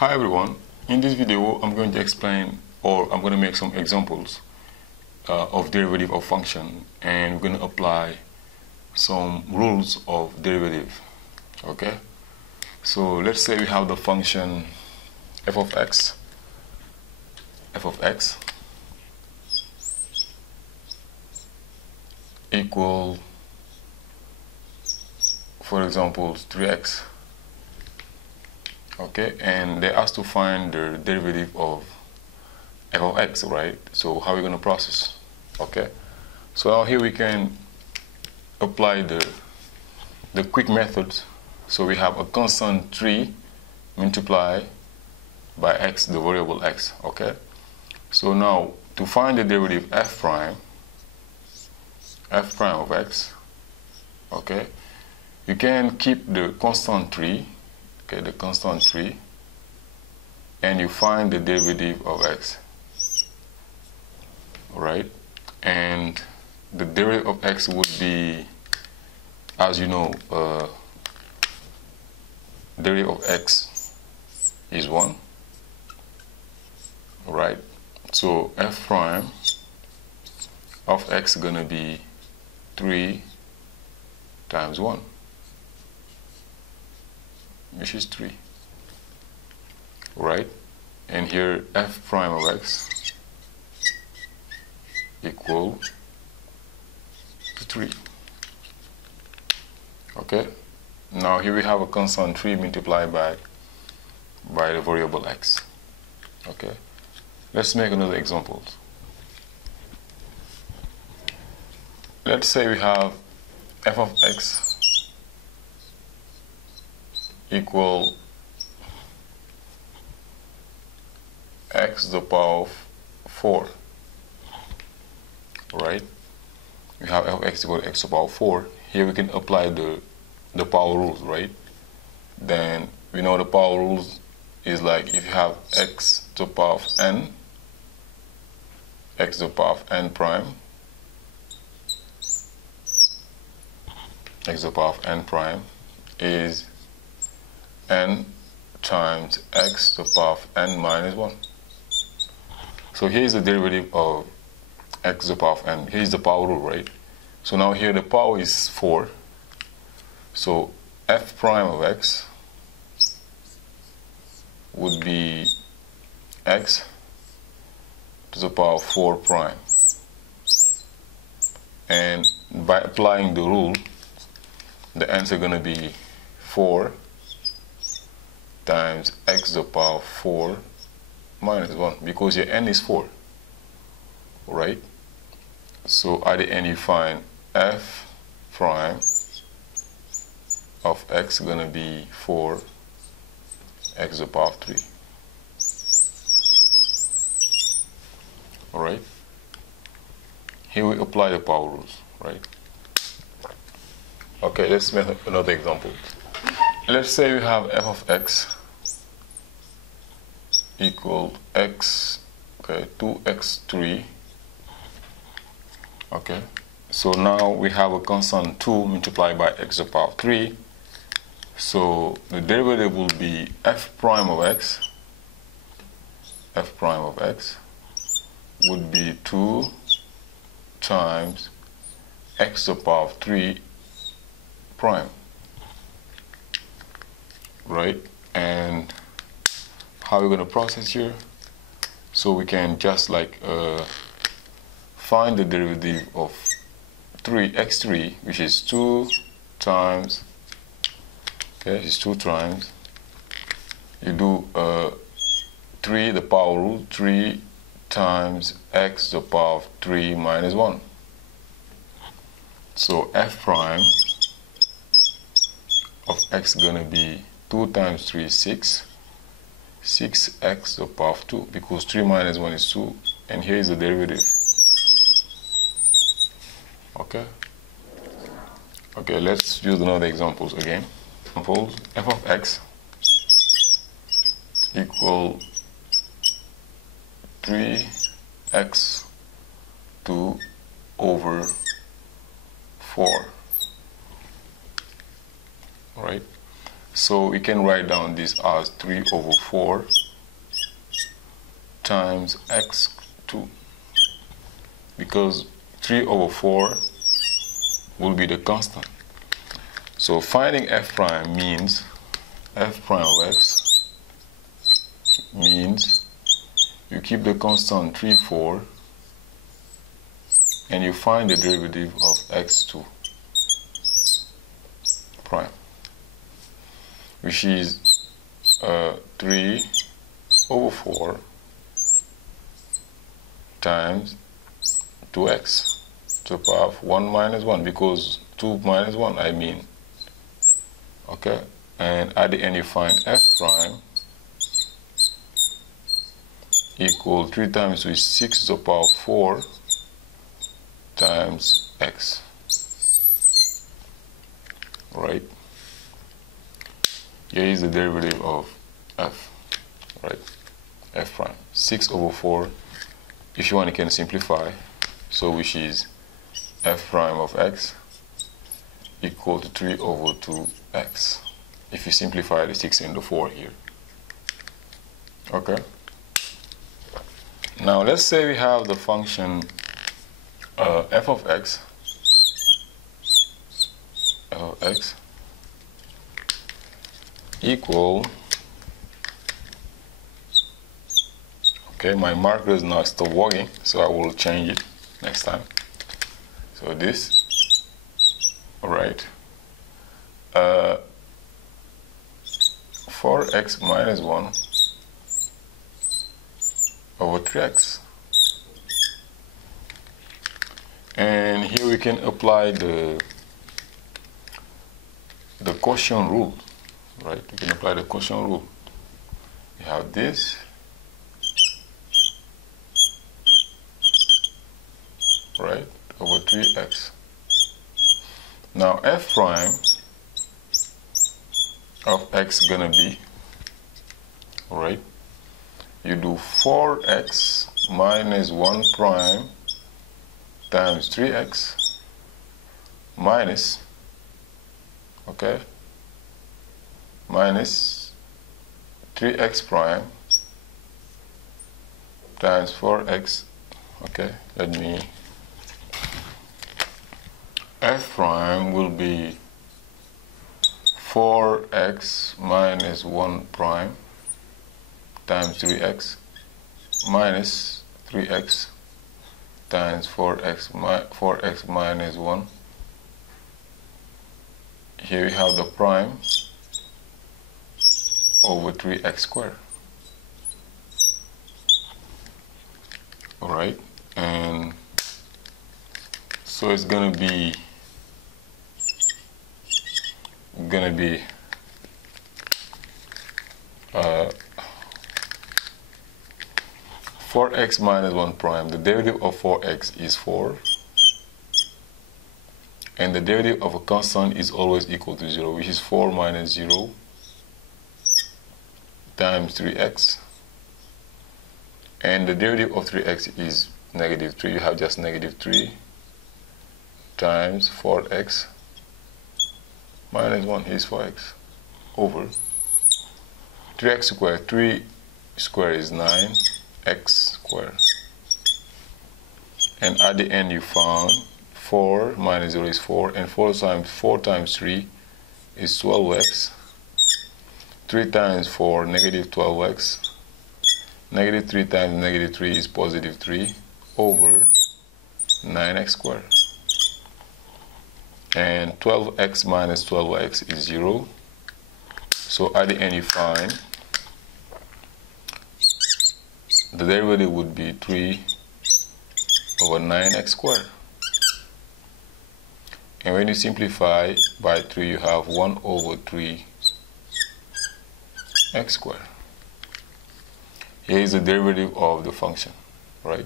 Hi everyone, in this video I'm going to explain, or I'm going to make some examples of derivative of function, and we're going to apply some rules of derivative. Okay, so let's say we have the function f of x equal, for example, 3x. Okay, and they asked to find the derivative of f of x, right? So how are we going to process? Okay, so now here we can apply the quick methods. So we have a constant 3 multiplied by x, the variable x. Okay, so now to find the derivative f prime of x, okay, you can keep the constant 3, okay, the constant 3, and you find the derivative of x, right? And the derivative of x would be, as you know, derivative of x is 1, right? So f prime of x is gonna be 3 times 1, which is 3, right? And here f prime of x equal to 3. Okay, now here we have a constant 3 multiplied by the variable x. Okay, let's make another example. Let's say we have f of x equal x to the power of 4, right? We have f of x equal x to the power of 4. Here we can apply the power rules, right? Then we know the power rules is like if you have x to the power of n, x to the power of n prime, x to the power of n prime is n times x to the power of n minus 1. So here's the derivative of x to the power of n. Here's the power rule, right? So now here the power is 4. So f prime of x would be x to the power of 4 prime. And by applying the rule, the answer is going to be 4 times x to the power of 4 minus 1, because your n is 4, right? So at the end you find f prime of x is going to be 4 x to the power of 3. Alright, here we apply the power rules, right? Okay, let's make another example. Let's say we have f of x equal x, okay, 2x3. Okay, so now we have a constant 2 multiplied by x to the power of 3. So the derivative will be f prime of x would be 2 times x to the power of 3 prime, right? And how we're going to process here? So we can just like find the derivative of x3, which is 2 times, okay, it's 2 times, you do 3, the power rule, 3 times x to the power of 3 minus 1. So f prime of x is going to be 2 times 3 is 6, 6x to the power of 2, because 3 minus 1 is 2, and here is the derivative. Okay, let's use another examples again. Examples, f of x equal 3x2 over 4, right? So we can write down this as 3 over 4 times x2, because 3 over 4 will be the constant. So finding f prime means f prime of x means you keep the constant 3, 4, and you find the derivative of x2 prime, which is 3 over 4 times 2x to the power of 1 minus 1, because 2 minus 1 I mean. Okay, and at the end you find f prime equal 3 times 2 is 6 to the power of 4 times x. Right? Here is the derivative of f, right? F prime, 6 over 4. If you want, you can simplify. So which is f prime of x equal to 3 over 2x. If you simplify the 6 and the 4 here. Okay? Now let's say we have the function f of x equal, okay, my marker is now still working, so I will change it next time. So this, alright, 4x minus 1 over 3x. And here we can apply the quotient rule, right? We can apply the quotient rule. You have this, right, over 3x. Now f prime of x gonna be, right, you do 4x minus 1 prime times 3x minus, okay, minus 3x prime times 4x. Okay, let me, f prime will be 4x minus 1 prime times 3x minus 3x times 4x minus 1. Here we have the prime over 3x squared. Alright, and so it's gonna be 4x minus 1 prime. The derivative of 4x is 4, and the derivative of a constant is always equal to 0, which is 4 minus 0 times 3x, and the derivative of 3x is negative 3. You have just negative 3 times 4x minus 1 is 4x over 3x squared. 3 squared is 9x squared, and at the end you found 4 minus 0 is 4, and 4 times 3 is 12x. 3 times 4, negative 12x. Negative 3 times negative 3 is positive 3 over 9x squared. And 12x minus 12x is 0. So at the end you find the derivative would be 3 over 9x squared. And when you simplify by 3, you have 1 over 3 x squared. Here is the derivative of the function, right?